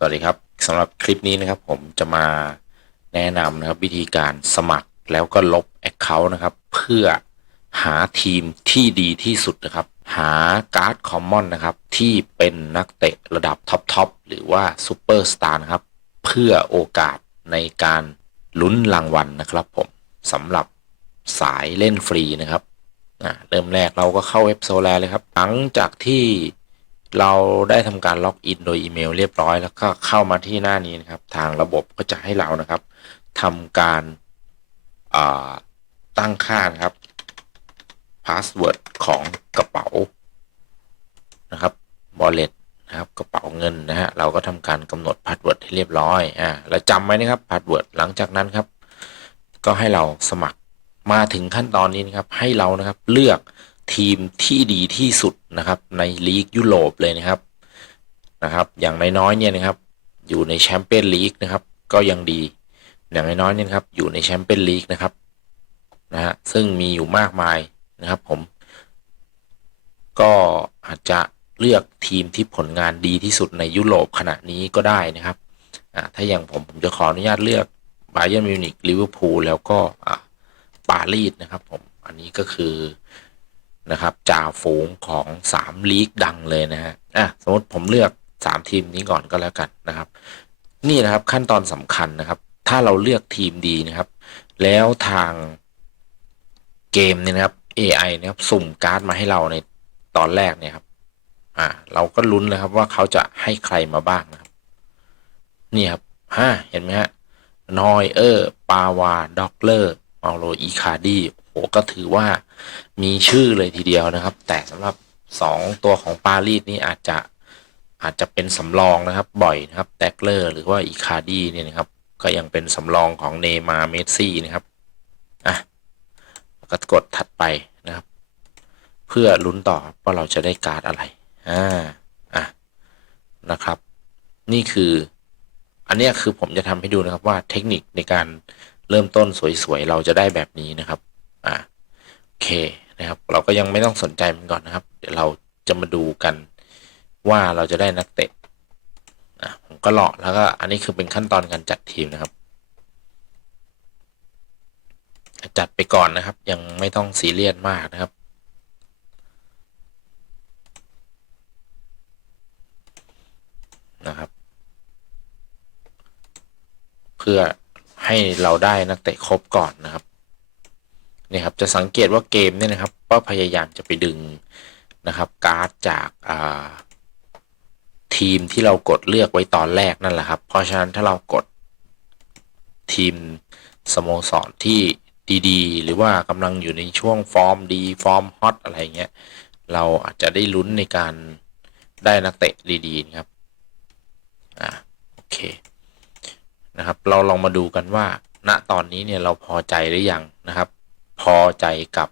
สวัสดีครับสำหรับคลิปนี้นะครับผมจะมาแนะนำนะครับวิธีการสมัครแล้วก็ลบ Account นะครับ เพื่อหาทีมที่ดีที่สุดนะครับ หาการ์ดคอมมอนนะครับ ที่เป็นนักเตะระดับท็อปทอปหรือว่าซูเปอร์สตาร์นะครับ เพื่อโอกาสในการลุ้นรางวัลนะครับผมสำหรับสายเล่นฟรีนะครับอะเริ่มแรกเราก็เข้าเว็บโซลาเลยครับ หลังจากที่ เราได้ทำการล็อกอินโดยอีเมลเรียบร้อย แล้วก็เข้ามาที่หน้านี้นะครับ ทางระบบก็จะให้เรานะครับทำการาตั้งค่านะครับพาสเวิร์ดของกระเป๋านะครับบอลเลตนะครับกระเป๋าเงินนะฮะเราก็ทำการกำหนดพาสเวิร์ดให้เรียบร้อยอ่าแล้วจำไว้นะครับพาสเวิร์ดหลังจากนั้นครับ ก็ให้เราสมัครมาถึงขั้นตอนนี้นะครับ ให้เรานะครับเลือก ทีมที่ดีที่สุดนะครับในลีกยุโรปเลยนะครับนะครับ อย่างน้อยๆเนี่ยนะครับอยู่ในแชมเปี้ยนลีกนะครับก็ยังดี อย่างน้อยๆเนี่ยครับอยู่ในแชมเปี้ยนลีกนะครับนะฮะซึ่งมีอยู่มากมายนะครับผม ก็อาจจะเลือกทีมที่ผลงานดีที่สุดในยุโรปขณะนี้ก็ได้นะครับอ่าถ้าอย่างผมผมจะขออนุญาตเลือกบาเยิร์มิวนิกลิเวอร์พูลแล้วก็อ่าปารีสนะครับผม อันนี้ก็คือ นะครับจ่าฝูงของ3ลีกดังเลยนะฮะอะสมมติผมเลือก 3 ทีมนี้ก่อนก็แล้วกันนะครับ นี่นะครับขั้นตอนสำคัญนะครับ ถ้าเราเลือกทีมดีนะครับ แล้วทางเกมเนี่ยนะครับ AI นะครับสุ่มการ์ดมาให้เราในตอนแรกเนี่ยครับอ่าเราก็ลุ้นเลยครับว่าเขาจะให้ใครมาบ้างนะครับนี่ครับฮะเห็นไหมฮะนอยเออร์ปาวาด็อกเลอร์มาโลอีคาดีโอ้โหก็ถือว่า มีชื่อเลยทีเดียวนะครับ แต่สำหรับ 2 ตัวของปารีสนี่อาจจะอาจจะเป็นสำรองนะครับบ่อยนะครับแดกเลอร์หรือว่าอีคาดีเนี่ยนะครับก็ยังเป็นสำรองของเนมาเมสซี่นะครับอะก็กดถัดไปนะครับ เพื่อลุ้นต่อว่าเราจะได้การ์ดอะไรอ่าอะนะครับ นี่คืออันนี้คือผมจะทำให้ดูนะครับว่าเทคนิคในการเริ่มต้นสวยๆ เราจะได้แบบนี้นะครับ อ่าโอเค นะครับ เราก็ยังไม่ต้องสนใจมันก่อนนะครับ เดี๋ยวเราจะมาดูกันว่าเราจะได้นักเตะอะผมก็หลอกแล้วก็อันนี้คือเป็นขั้นตอนการจัดทีมนะครับ จัดไปก่อนนะครับ ยังไม่ต้องซีเรียสมากนะครับนะครับ เพื่อให้เราได้นักเตะครบก่อนนะครับ นี่ครับจะสังเกตว่าเกมเนี่ยนะครับก็พยายามจะไปดึงนะครับการ์ดจากทีมที่เรากดเลือกไว้ตอนแรกนั่นแหละครับ เพราะฉะนั้นถ้าเรากดทีมสโมสรที่ดีๆ หรือว่ากำลังอยู่ในช่วงฟอร์มดีฟอร์มฮอตอะไรเงี้ยเราอาจจะได้ลุ้นในการได้นักเตะดีๆนะครับอ่าโอเคนะครับ เราลองมาดูกันว่า ณตอนนี้เนี่ยเราพอใจหรือยังนะครับ พอใจกับ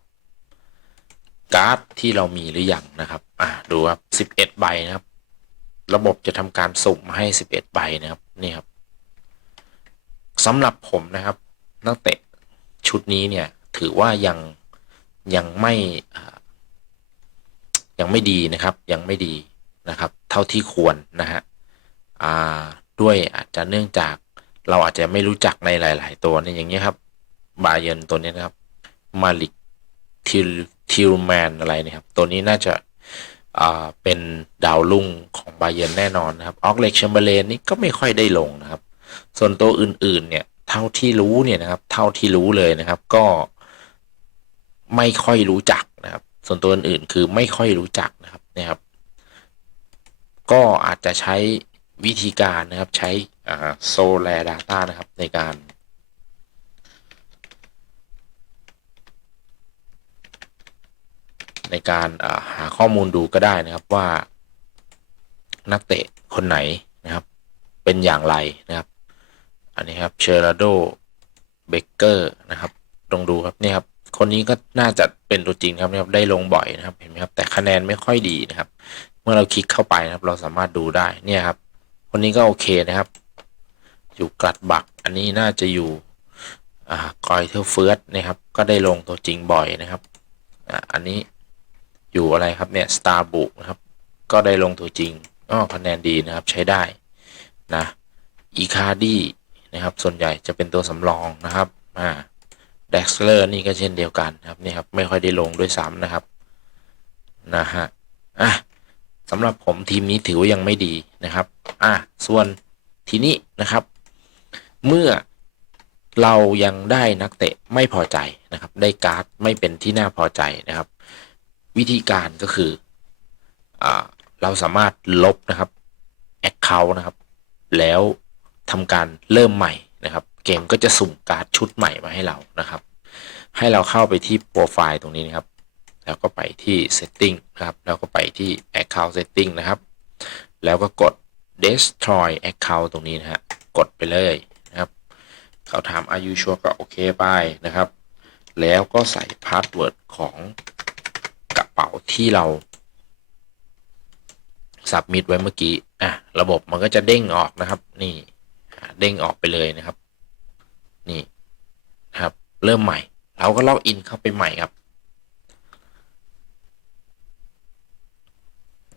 การ์ดที่เรามีหรือยังนะครับ อ่าดูครับ 11 ใบนะครับ ระบบจะทำการสุ่มให้ 11 ใบนะครับ นี่ครับสำหรับผมนะครับนักเตะชุดนี้เนี่ยถือว่ายังยังไม่ยังไม่ดีนะครับ ยังไม่ดีนะครับ เท่าที่ควรนะฮะด้วยอาจจะเนื่องจากเราอาจจะไม่รู้จักในหลาย ๆ ตัวเนี่อย่างนี้ครับ บาเยนตัวนี้นะครับ มาลิกทิลทิลแมนอะไรนี่ยครับ ตัวนี้น่าจะเป็นดาวรุ่งของบาเยนแน่นอนนะครับออกเล็กแชมเบเลนนี่ก็ไม่ค่อยได้ลงนะครับ ส่วนตัวอื่นๆเนี่ยเท่าที่รู้เนี่ยนะครับ เท่าที่รู้เลยนะครับ ก็ไม่ค่อยรู้จักนะครับ ส่วนตัวอื่นๆคือไม่ค่อยรู้จักนะครับนะครับ ก็อาจจะใช้วิธีการนะครับใช้โซลาร์ดาต้านะครับในการ ในการหาข้อมูลดูก็ได้นะครับว่า นักเตะคนไหนนะครับ เป็นอย่างไรนะครับ อันนี้ครับเชอร์ราโดเบเกอร์นะครับลองดูครับนี่ครับคนนี้ก็น่าจะเป็นตัวจริงครับนะครับได้ลงบ่อยนะครับเห็นไหมครับแต่คะแนนไม่ค่อยดีนะครับ เมื่อเราคลิกเข้าไปนะครับ เราสามารถดูได้เนี่ยครับ คนนี้ก็โอเคนะครับ อยู่กลัดบัก อันนี้น่าจะอยู่อ่ากอยเทลเฟิร์สนะครับ ก็ได้ลงตัวจริงบ่อยนะครับอ่าอันนี้ อยู่อะไรครับเนี่ยสตาร์บุกนะครับ ก็ได้ลงตัวจริงก็คะแนนดีนะครับใช้ได้นะอีคาดีนะครับ ส่วนใหญ่จะเป็นตัวสำรองนะครับอ่าเด็กเลอร์นี่ก็เช่นเดียวกันครับนี่ครับไม่ค่อยได้ลงด้วยซ้ำนะครับนะฮะอะสำหรับผมทีมนี้ถือว่ายังไม่ดีนะครับอะส่วนทีนี้นะครับ เมื่อเรายังได้นักเตะไม่พอใจนะครับ ได้การ์ดไม่เป็นที่น่าพอใจนะครับ วิธีการก็คืออเราสามารถลบนะครับ Account นะครับ แล้วทำการเริ่มใหม่นะครับ เกมก็จะสุ่มการ์ดชุดใหม่มาให้เรานะครับ ให้เราเข้าไปที่โปรไฟล์ตรงนี้นะครับ แล้วก็ไปที่ setting นะครับ แล้วก็ไปที่ account setting นะครับ แล้วก็กด destroy account ตรงนี้นะฮะกดไปเลยนะครับ เขาถาม are you sure ก็โอเคไปนะครับ แล้วก็ใส่พาสเวิร์ดของ เป๋าที่เราสับมิดไว้เมื่อกี้ อะ ระบบมันก็จะเด้งออกนะครับ นี่ เด้งออกไปเลยนะครับ นี่นะครับ เริ่มใหม่ เราก็ล็อกอินเข้าไปใหม่ครับ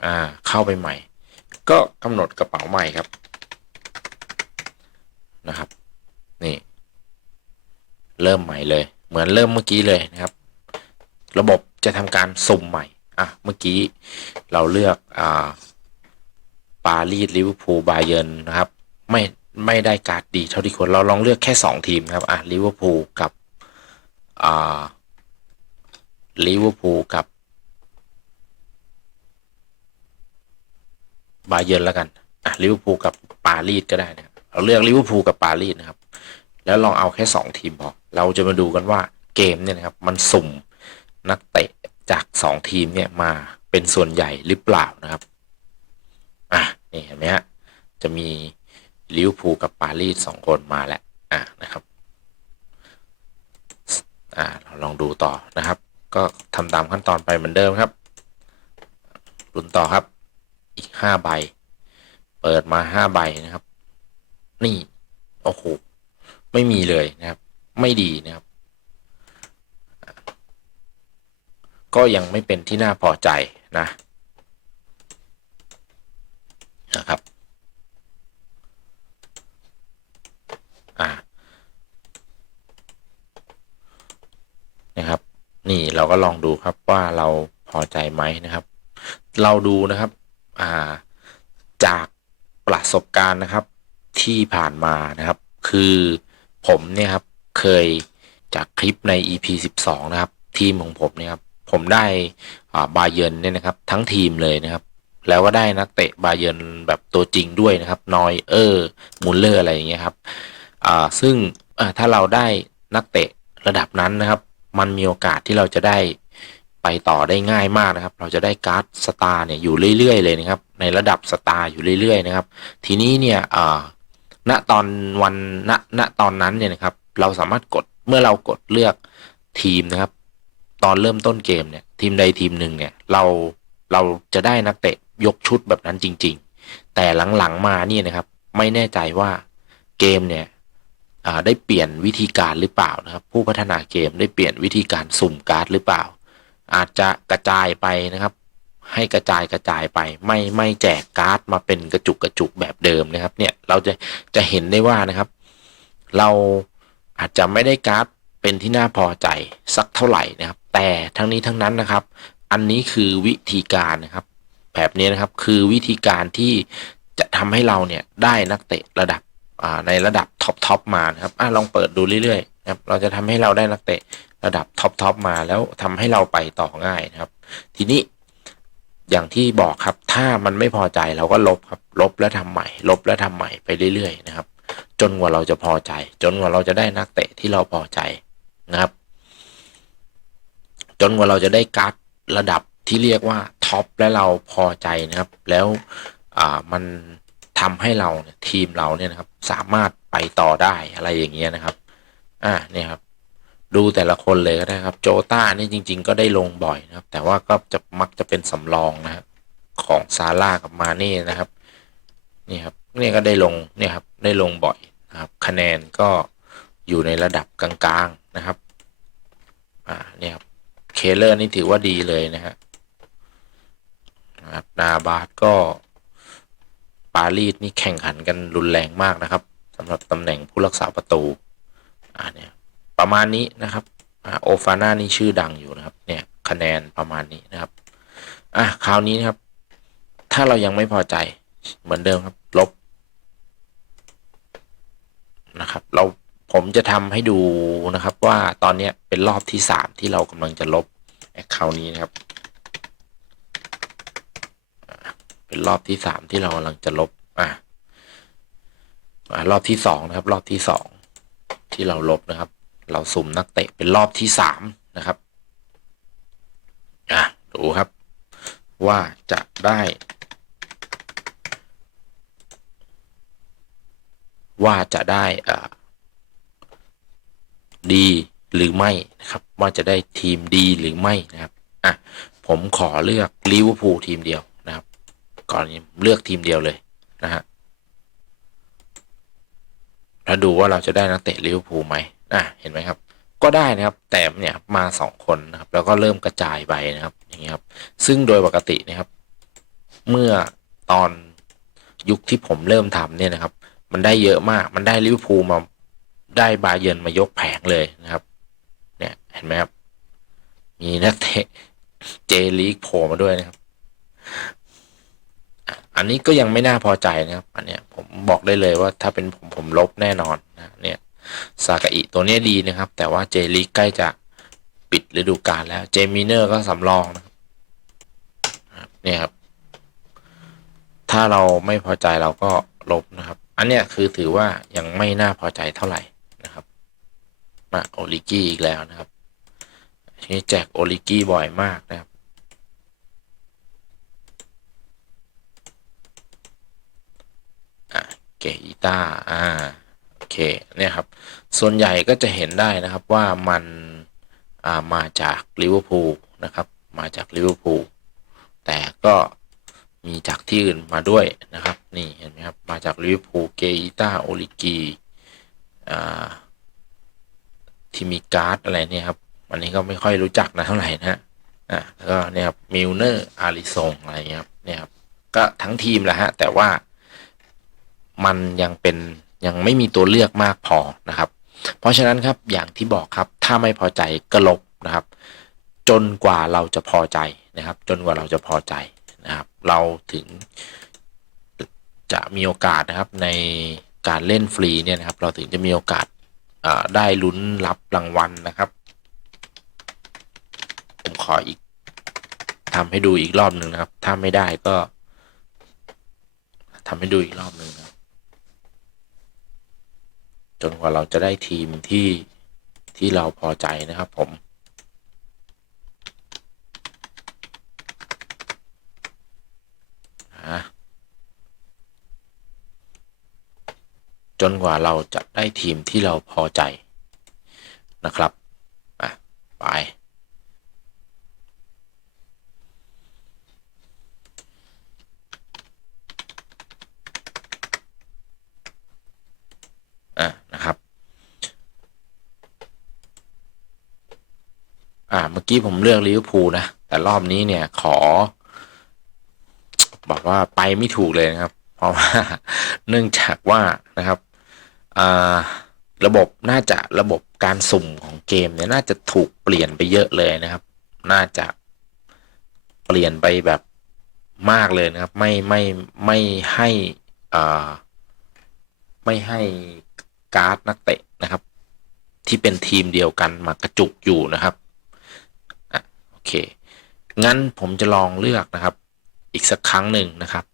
อ่า เข้าไปใหม่ ก็กำหนดกระเป๋าใหม่ครับ นะครับ นี่ เริ่มใหม่เลย เหมือนเริ่มเมื่อกี้เลยนะครับ ระบบจะทำการสุ่มใหม่ อะ เมื่อกี้เราเลือกอ่าปารีสลิเวอร์พูลบาเยิร์นนะครับ ไม่ไม่ได้การ์ดดีเท่าที่ควรเราลองเลือกแค่สองทีมครับ อะลิเวอร์พูลกับอ่าลิเวอร์พูลกับบาเยิร์นแล้วกัน อะลิเวอร์พูลกับปารีสก็ได้นะเราเลือกลิเวอร์พูลกับปารีสนะครับ แล้วลองเอาแค่สองทีมพอเราจะมาดูกันว่าเกมเนี่ยนะครับ มันสุ่ม นักเตะจากสองทีมเนี่ยมาเป็นส่วนใหญ่หรือเปล่านะครับ อะนี่เห็นไหมฮะ จะมีลิวพูกับปารีสสองคนมาแล้ว อะนะครับ อ่าเราลองดูต่อนะครับ ก็ทำตามขั้นตอนไปเหมือนเดิมครับลุ้นต่อครับ อีกห้าใบ เปิดมาห้าใบนะครับ นี่ โอ้โห ไม่มีเลยนะครับ ไม่ดีนะครับ ก็ยังไม่เป็นที่น่าพอใจนะนะครับอ่านะครับ นี่เราก็ลองดูครับว่าเราพอใจไหมนะครับ เราดูนะครับอ่าจากประสบการณ์นะครับที่ผ่านมานะครับ คือผมเนี่ยครับเคยจากคลิปใน EP 12 นะครับ ทีมของผมเนี่ยครับ ผมได้บาเยิร์นเนี่ยนะครับ ทั้งทีมเลยนะครับ แล้วก็ได้นักเตะบาเยิร์นแบบตัวจริงด้วยนะครับนอยเออร์มุลเลอร์อะไรอย่างเงี้ยครับซึ่งถ้าเราได้นักเตะระดับนั้นนะครับ มันมีโอกาสที่เราจะได้ไปต่อได้ง่ายมากนะครับ เราจะได้การ์ดสตาร์เนี่ยอยู่เรื่อยๆเลยนะครับ ในระดับสตาร์อยู่เรื่อยๆนะครับ ทีนี้เนี่ยณตอนวันณณตอนนั้นเนี่ยนะครับ เราสามารถกดเมื่อเรากดเลือกทีมนะครับ ตอนเริ่มต้นเกมเนี่ยทีมใดทีมหนึ่งเนี่ยเราเราจะได้นักเตะยกชุดแบบนั้นจริง ๆ แต่หลังๆมาเนี่ยนะครับ ไม่แน่ใจว่าเกมเนี่ยได้เปลี่ยนวิธีการหรือเปล่านะครับ ผู้พัฒนาเกมได้เปลี่ยนวิธีการสุ่มการ์ดหรือเปล่า อาจจะกระจายไปนะครับ ให้กระจายกระจายไป ไม่ไม่แจกการ์ดมาเป็นกระจุกกระจุกแบบเดิมนะครับ เนี่ยเราจะจะเห็นได้ว่านะครับ เราอาจจะไม่ได้การ์ดเป็นที่น่าพอใจสักเท่าไหร่นะครับ แต่ทั้งนี้ทั้งนั้นนะครับ อันนี้คือวิธีการนะครับ แบบนี้นะครับคือวิธีการที่จะทำให้เราเนี่ยได้นักเตะระดับในระดับท็อปทอปมานะครับอลองเปิดดูเรื่อยๆนะครับเราจะทำให้เราได้นักเตะระดับท็อปทอปมาแล้วทำให้เราไปต่อง่ายนะครับ ทีนี้อย่างที่บอกครับถ้ามันไม่พอใจเราก็ลบครับลบแล้วทำใหม่ ลบแล้วทำใหม่ไปเรื่อยๆนะครับ จนกว่าเราจะพอใจ จนกว่าเราจะได้นักเตะที่เราพอใจนะครับ จนกว่าเราจะได้การ์ดระดับที่เรียกว่าท็อปและเราพอใจนะครับ แล้วมันทำให้เราทีมเราเนี่ยนะครับ สามารถไปต่อได้อะไรอย่างเงี้ยนะครับ อ่าเนี่ยครับ ดูแต่ละคนเลยก็ได้ครับ โจต้านี่จริง ๆ ก็ได้ลงบ่อยนะครับ แต่ว่าก็จะมักจะเป็นสำรองนะครับ ของซาร่ากับมาเน่นะครับ นี่ครับนี่ก็ได้ลงเนี่ยครับได้ลงบ่อยนะครับ คะแนนก็อยู่ในระดับกลางๆนะครับ อ่าเนี่ยครับ เคเลอร์นี่ถือว่าดีเลยนะฮะนะครับนาบาสก็ ปารีสนี่แข่งขันกันรุนแรงมากนะครับสำหรับตำแหน่งผู้รักษาประตูอ่าเนี่ยประมาณนี้นะครับโอฟาน่านี่ชื่อดังอยู่นะครับ เนี่ยคะแนนประมาณนี้นะครับอะคราวนี้นะครับ ถ้าเรายังไม่พอใจเหมือนเดิมครับลบนะครับ เรา ผมจะทำให้ดูนะครับว่าตอนนี้เป็นรอบที่สามที่เรากำลังจะลบแอคเคาท์นี้นะครับ เป็นรอบที่สามที่เรากำลังจะลบอะอะรอบที่สองนะครับ รอบที่สองที่เราลบนะครับ เราสุ่มนักเตะเป็นรอบที่สามนะครับอะดูครับ ว่าจะได้ ว่าจะได้อ่า ดีหรือไม่นะครับ ว่าจะได้ทีมดีหรือไม่นะครับอะผมขอเลือกลิเวอร์พูลทีมเดียวนะครับ ก่อนนี้เลือกทีมเดียวเลยนะฮะแล้วดูว่าเราจะได้นักเตะลิเวอร์พูลไหมอะเห็นไหมครับ ก็ได้นะครับแต่เนี่ยมาสองคนนะครับ แล้วก็เริ่มกระจายไปนะครับ อย่างเงี้ยครับ ซึ่งโดยปกตินะครับ เมื่อตอนยุคที่ผมเริ่มทำเนี่ยนะครับ มันได้เยอะมากมันได้ลิเวอร์พูลมา ได้บาเยนมายกแผงเลยนะครับ เนี่ยเห็นไหมครับ มีนักเตะเจลีกโผล่มาด้วยนะครับ อันนี้ก็ยังไม่น่าพอใจนะครับ อันเนี้ยผมบอกได้เลยว่าถ้าเป็นผมผมลบแน่นอนนะเนี่ยซากาอิตัวเนี้ยดีนะครับ แต่ว่าเจลีกใกล้จะปิดฤดูกาลแล้วเจมิเนอร์ก็สำรองนะครับเนี่ยครับ ถ้าเราไม่พอใจเราก็ลบนะครับ อันเนี้ยคือถือว่ายังไม่น่าพอใจเท่าไหร่ มาโอลิกี้อีกแล้วนะครับทีนี้แจกโอลิกี้บ่อยมากนะครับ อะเกอีตาอ่าโอเคเนี่ยครับ ส่วนใหญ่ก็จะเห็นได้นะครับว่ามันอ่ามาจากลิเวอร์พูลนะครับ มาจากลิเวอร์พูลแต่ก็มีจากที่อื่นมาด้วยนะครับ นี่เห็นไหมครับ มาจากลิเวอร์พูลเกอีตาโอลิกีอ่า ที่มีการ์ดอะไรเนี่ยครับวันนี้ก็ไม่ค่อยรู้จักนะเท่าไหร่นะอ่าแล้วก็เนี่ยครับมิลเนอร์อาริซงอะไรเงี้ยครับเนี่ยครับก็ทั้งทีมแหละฮะแต่ว่ามันยังเป็นยังไม่มีตัวเลือกมากพอนะครับ เพราะฉะนั้นครับอย่างที่บอกครับถ้าไม่พอใจก็ลบนะครับ จนกว่าเราจะพอใจนะครับ จนกว่าเราจะพอใจนะครับ เราถึงจะมีโอกาสนะครับในการเล่นฟรีเนี่ยนะครับ เราถึงจะมีโอกาส ได้ลุ้นรับรางวัลนะครับ ผมขออีกทำให้ดูอีกรอบหนึ่งนะครับ ถ้าไม่ได้ก็ทำให้ดูอีกรอบหนึ่งนะจนกว่าเราจะได้ทีมที่ที่เราพอใจนะครับผม อะ จนกว่าเราจะได้ทีมที่เราพอใจนะครับอะไป อะนะครับ อ่าเมื่อกี้ผมเลือกลิเวอร์พูลนะ แต่รอบนี้เนี่ยขอ บอกว่าไปไม่ถูกเลยนะครับ เพราะว่า เนื่องจากว่านะครับ ระบบน่าจะระบบการสุ่มของเกมเนี่ยน่าจะถูกเปลี่ยนไปเยอะเลยนะครับ น่าจะเปลี่ยนไปแบบมากเลยนะครับ ไม่ไม่ไม่ให้อ่าไม่ให้การ์ดนักเตะนะครับ ที่เป็นทีมเดียวกันมากระจุกอยู่นะครับอะโอเค งั้นผมจะลองเลือกนะครับ อีกสักครั้งหนึ่งนะครับ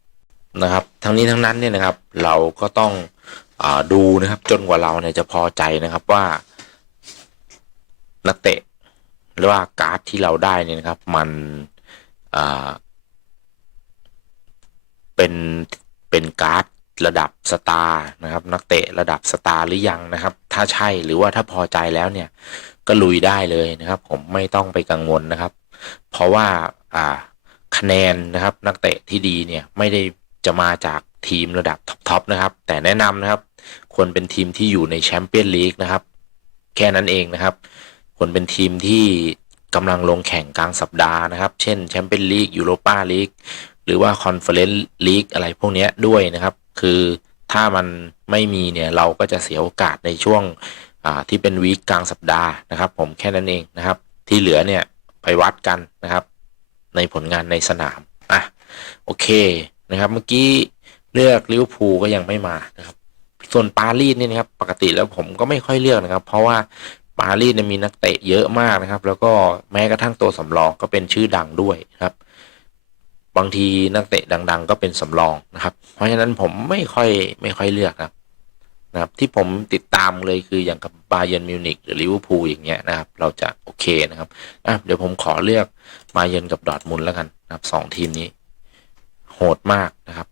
นะครับ ทั้งนี้ทั้งนั้นเนี่ยนะครับ เราก็ต้อง ดูนะครับจนกว่าเราเนี่ยจะพอใจนะครับว่านักเตะหรือว่าการ์ดที่เราได้เนี่ยนะครับ มันเป็นเป็นการ์ดระดับสตาร์นะครับ นักเตะระดับสตาร์หรือยังนะครับ ถ้าใช่หรือว่าถ้าพอใจแล้วเนี่ย ก็ลุยได้เลยนะครับ ผมไม่ต้องไปกังวลนะครับ เพราะว่าอ่าคะแนนนะครับ นักเตะที่ดีเนี่ยไม่ได้จะมาจากทีมระดับท็อปๆนะครับ แต่แนะนำนะครับ ควรเป็นทีมที่อยู่ในแชมเปี้ยนลีกนะครับ แค่นั้นเองนะครับ ควรเป็นทีมที่กำลังลงแข่งกลางสัปดาห์นะครับ เช่นแชมเปี้ยนลีกยูโรปาลีกหรือว่า Conference League อะไรพวกนี้ด้วยนะครับ คือถ้ามันไม่มีเนี่ยเราก็จะเสียโอกาสในช่วงที่เป็นวีคกลางสัปดาห์นะครับ ผมแค่นั้นเองนะครับ ที่เหลือเนี่ยไปวัดกันนะครับ ในผลงานในสนามอะโอเคนะครับ เมื่อกี้เลือกลิเวอร์พูลก็ยังไม่มานะครับ ส่วนปารีสเนี่ยนะครับปกติแล้วผมก็ไม่ค่อยเลือกนะครับ เพราะว่าปารีสเนี่ยมีนักเตะเยอะมากนะครับ แล้วก็แม้กระทั่งตัวสำรองก็เป็นชื่อดังด้วยนะครับ บางทีนักเตะดัง ๆ ก็เป็นสำรองนะครับ เพราะฉะนั้นผมไม่ค่อยไม่ค่อยเลือกนะครับนะครับ ที่ผมติดตามเลยคืออย่างกับบาเยนมิวนิกหรือลิเวอร์พูลอย่างเงี้ยนะครับ เราจะโอเคนะครับอะเดี๋ยวผมขอเลือกบาเย r n กับดอทมุนด์แล้วกันนะครับสองทีมนี้ โหดมากนะครับ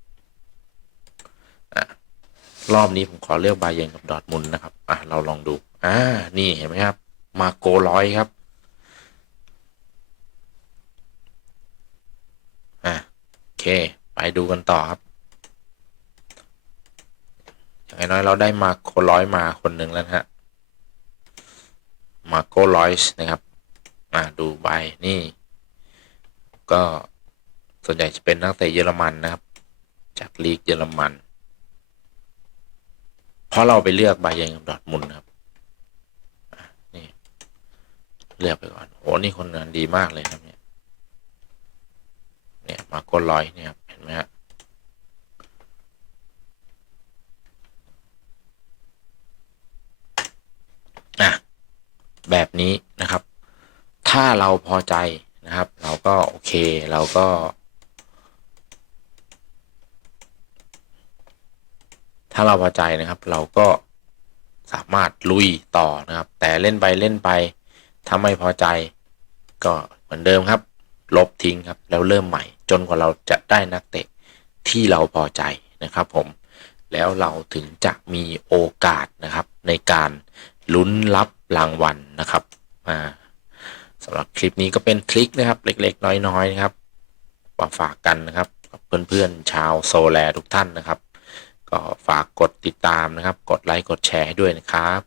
รอบนี้ผมขอเลือกบาเย r n กับดอทมุนนะครับ อะ เราลองดู อ่า นี่เห็นไหมครับ มาโกร้อยครับ อะโอเค ไปดูกันต่อครับ อย่างน้อยเราได้มาโกร้อยมาคนหนึ่งแล้วฮะ มาโกร้อยนะครับ อ่าดูใบนี่ ก็ส่วนใหญ่จะเป็นนักเตะเยอรมันนะครับ จากลีกเยอรมัน เพราะเราไปเลือกบาเยร์นกับดอทมุนครับนี่เลือกไปก่อนโหนี่คนงานดีมากเลยครับเนี่ยเนี่ยมาโกลอยเนี่ยครับเห็นไหมฮะอะแบบนี้นะครับ ถ้าเราพอใจนะครับ เราก็โอเคเราก็ ถ้าเราพอใจนะครับ เราก็สามารถลุยต่อนะครับ แต่เล่นไปเล่นไปถ้าไม่พอใจ ก็เหมือนเดิมครับ ลบทิ้งครับแล้วเริ่มใหม่ จนกว่าเราจะได้นักเตะที่เราพอใจนะครับ ผมแล้วเราถึงจะมีโอกาสนะครับ ในการลุ้นรับรางวัลนะครับอ่าสำหรับคลิปนี้ก็เป็นทริคนะครับ เล็กๆ น้อยๆนะครับมาฝากกันนะครับกับเพื่อนๆชาวโซแลทุกท่านนะครับ ก็ฝากกดติดตามนะครับ กดไลค์ กดแชร์ให้ด้วยนะครับ